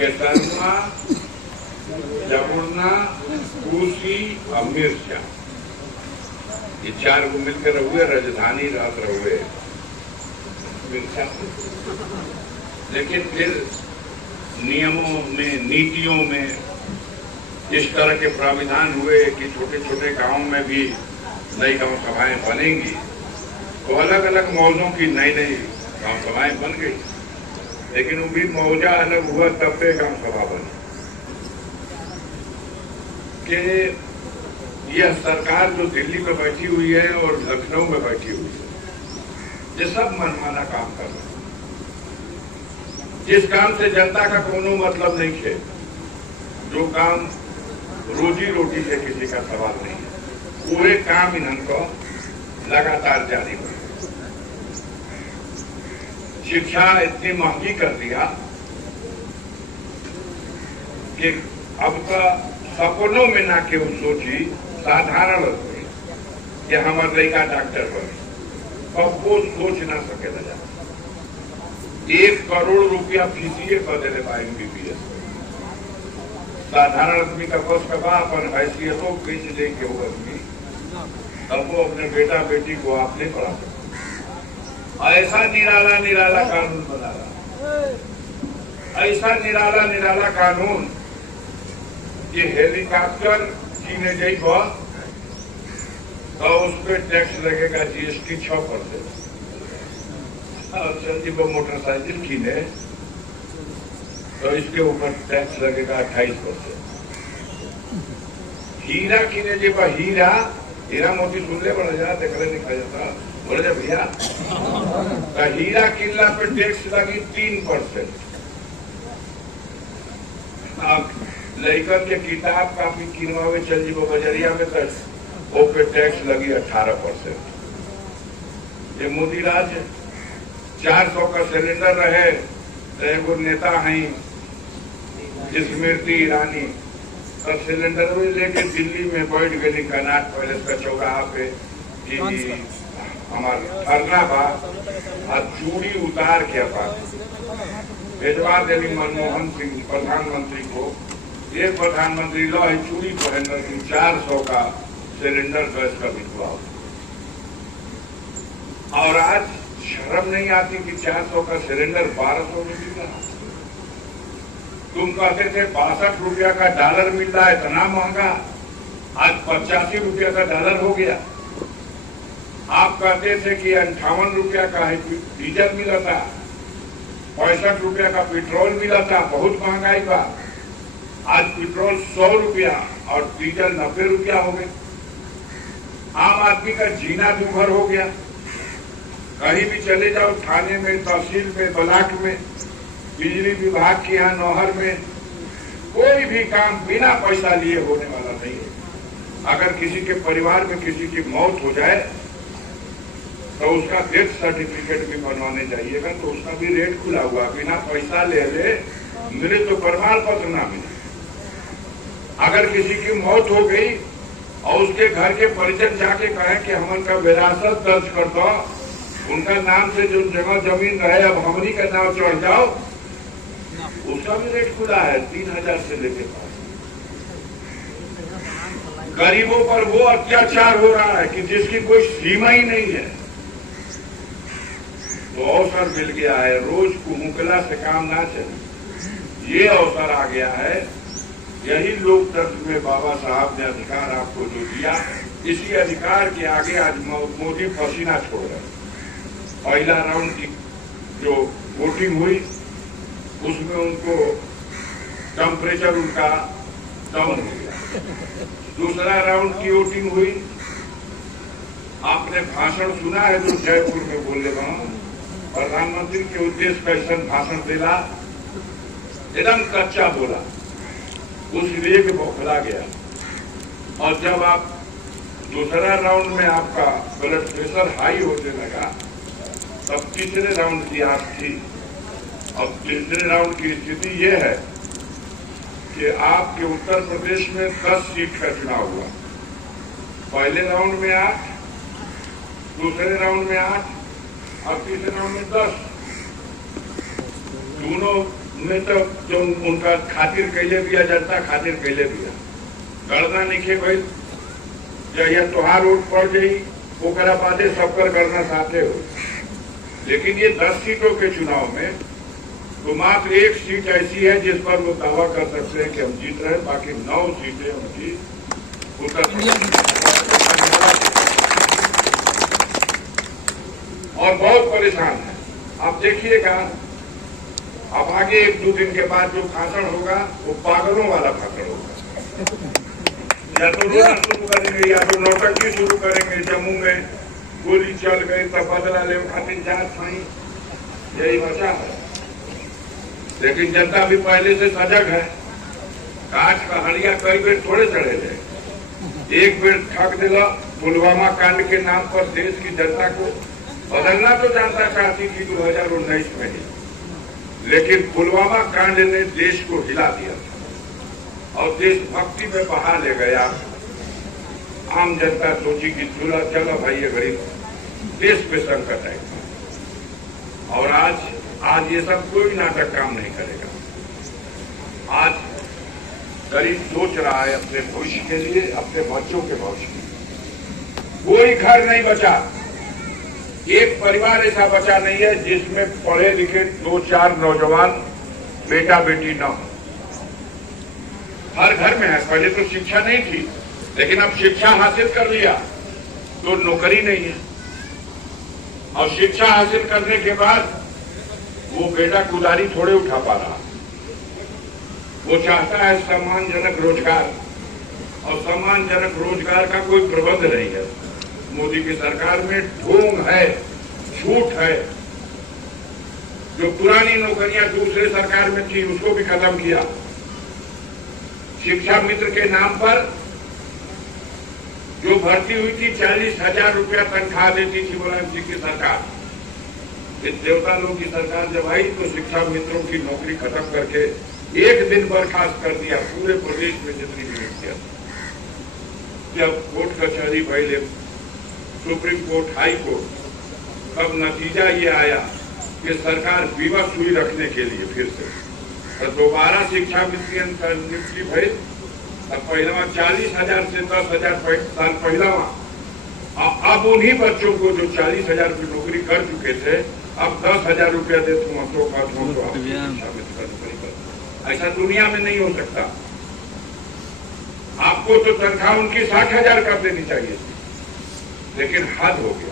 केसरमा, जमुना, कोसी और मिर्चा, ये 4 को मिलकर हुए राजधानी रात रहुए मिर्चा। लेकिन फिर नियमों में, नीतियों में इस तरह के प्राविधान हुए कि छोटे छोटे गांव में भी नई गांव सभाएं बनेंगी, तो अलग अलग मौजों की नई नई गांव सभाएं बन गई। लेकिन वो भी मौजा अलग हुआ तब पे गांव सभा बनी कि यह सरकार जो दिल्ली में बैठी हुई है और लखनऊ में बैठी हुई है, ये सब मनमाना काम कर रहे हैं। जिस काम से जनता का कोनो मतलब नहीं है, जो काम रोजी रोटी से किसी का सवाल नहीं है, पूरे काम इनको लगातार जारी हो। शिक्षा इतनी महंगी कर दिया कि अब तो सपनों में ना केवल सोची साधारण कि हमारे लड़का डॉक्टर बने, अब वो सोच ना सके जा। 1 करोड़ रुपया फीसिए कर दे पाए MBBS। साधारण आदमी का बस कबा अपन हैसियतों बेच देंगे वो आदमी, तब वो अपने बेटा बेटी को आप नहीं पढ़ा सकते। ऐसा निराला निराला कानून बना रहा, ऐसा निराला निराला कानून कि हेलीकॉप्टर कीने गई बस तो उस पर टैक्स लगेगा GST 6%, और चलती वो मोटरसाइकिल कीने तो इसके ऊपर टैक्स लगेगा 28%। हीरा कीने जी हीरा मोती सुन ले बड़ा जा देख नहीं खा जाता, बोले जा भैया तो हीरा किनला पे टैक्स लगी 3%। लड़कन के किताब कापी किनवावे चल जी बजरिया में तो वो पे टैक्स लगी 18%। ये मोदी राज 400 का सिलेंडर रहे तो एगो नेता है स्मृति ईरानी, तो सिलेंडर में लेके दिल्ली में बैठ गई कनाट पैलेस का चौराहा पे कि हमारे धरना बा, और चूड़ी उतार के भेजवा देनी मनमोहन सिंह प्रधानमंत्री को। ये प्रधानमंत्री लो है चूड़ी पहन 400 का सिलेंडर गैस का बिकवाओ, और आज शर्म नहीं आती कि 400 का सिलेंडर 1200 में मिल रहा। तुम कहते थे 62 रुपया का डॉलर मिल रहा है, इतना महंगा, आज 85 रुपया का डॉलर हो गया। आप कहते थे कि 58 रुपया का डीजल मिला था, 65 रुपया का पेट्रोल मिला था, बहुत महंगाई बा। आज पेट्रोल 100 रुपया और डीजल 90 रुपया हो गए। आम आदमी का जीना दूभर हो गया। कहीं भी चले जाओ, थाने में, तहसील में, ब्लॉक में, बिजली विभाग के यहाँ, नौहर में, कोई भी काम बिना पैसा लिए होने वाला नहीं है। अगर किसी के परिवार में किसी की मौत हो जाए तो उसका डेथ सर्टिफिकेट भी बनवाने जाइएगा, तो उसका भी रेट खुला हुआ, बिना पैसा ले मेरे तो प्रमाण पत्र ना मिले। अगर किसी की मौत हो गई और उसके घर के परिजन जाके कहें कि हम उनका विरासत दर्ज कर दो, उनका नाम से जो जगह जमीन रहे अब हमनी का नाम चढ़ जाओ, उसका भी रेट खुला है 3000 से लेके 5। गरीबों पर वो अत्याचार हो रहा है कि जिसकी कोई सीमा ही नहीं है। तो अवसर मिल गया है, रोज कुमुकला से काम ना चले, ये अवसर आ गया है। यही लोकतंत्र में बाबा साहब ने अधिकार आपको जो दिया, इसी अधिकार के आगे आज मोदी पसीना छोड़ रहे हैं। पहला राउंड की जो वोटिंग हुई उसमें उनको टेम्परेचर उनका डाउन हो गया। दूसरा राउंड की वोटिंग हुई, आपने भाषण सुना है जो जयपुर में बोले वहां प्रधानमंत्री के उद्देश्य कैसे भाषण दिला, एकदम कच्चा बोला, उसलिए कि बौखला गया। और जब आप दूसरा राउंड में आपका ब्लड प्रेशर हाई होने लगा, तब तीसरे राउंड की आप थी। अब तीसरे राउंड की स्थिति यह है कि आपके उत्तर प्रदेश में 10 सीट का चुनाव हुआ। पहले राउंड में 8, दूसरे राउंड में 8 और तीसरे राउंड में 10। दोनों में तो जो उनका खातिर कैले भी जनता खातिर कैले भी गणना नहीं भाई या तोहार वोट पड़ गई ओकरा बादे सबकर गणना साथे हो। लेकिन ये 10 सीटों के चुनाव में तो मात्र एक सीट ऐसी है जिस पर वो दावा कर सकते हैं कि हम जीत रहे हैं, बाकी 9 सीटें उनकी उत्तर और बहुत परेशान है। आप देखिएगा अब आगे 1-2 दिन के बाद जो भाषण होगा वो पागलों वाला भाषण होगा। या तो रोना शुरू करेंगे या तो नौटंकी शुरू करेंगे। जम्मू में गोली चल गई तब बदला ले खातिर जांच नहीं, यही बचा है। लेकिन जनता भी पहले से सजग है। कांच का हड़िया कई बेर थोड़े चढ़े थे। एक बेर ठग दिला पुलवामा कांड के नाम पर देश की जनता को बदलना तो जनता चाहती थी 2019 में ही, लेकिन पुलवामा कांड ने देश को हिला दिया और देशभक्ति में बहा ले गया। आम जनता सोची कि चलो भाई ये गरीब देश पे संकट है। और आज ये सब कोई नाटक काम नहीं करेगा। आज गरीब सोच रहा है अपने भविष्य के लिए, अपने बच्चों के भविष्य के लिए। कोई घर नहीं बचा, एक परिवार ऐसा बचा नहीं है जिसमें पढ़े लिखे 2-4 नौजवान बेटा बेटी न हो। हर घर में है। पहले तो शिक्षा नहीं थी, लेकिन अब शिक्षा हासिल कर लिया तो नौकरी नहीं है। और शिक्षा हासिल करने के बाद वो बेटा कुदारी थोड़े उठा पा रहा। वो चाहता है सम्मानजनक रोजगार, और सम्मानजनक रोजगार का कोई प्रबंध नहीं है। मोदी की सरकार में ढोंग है, झूठ है। जो पुरानी नौकरियां दूसरे सरकार में थी उसको भी खत्म किया। शिक्षा मित्र के नाम पर जो भर्ती हुई थी 40,000 रुपया तनख्वाह देती थी मुलायम सिंह की सरकार। इस देवता लोग की सरकार जब आई तो शिक्षा मित्रों की नौकरी खत्म करके एक दिन बर्खास्त कर दिया पूरे प्रदेश में जितनी भी नियुक्तियां। जब कोर्ट कचहरी पहले सुप्रीम कोर्ट, हाई कोर्ट, तब नतीजा ये आया कि सरकार विवश हुई रखने के लिए फिर से तो दोबारा शिक्षा मित्रियन का नियुक्ति भई। अब पहला 40,000 से 10,000 साल पहला। अब उन्हीं बच्चों को जो 40,000 की नौकरी कर चुके थे अब 10,000 रुपया देते हैं तो शिक्षा मित्र नौकरी कर। ऐसा दुनिया में नहीं हो सकता। आपको तो तनख्वाह उनकी 60,000 कर देनी चाहिए, लेकिन हद हो गया।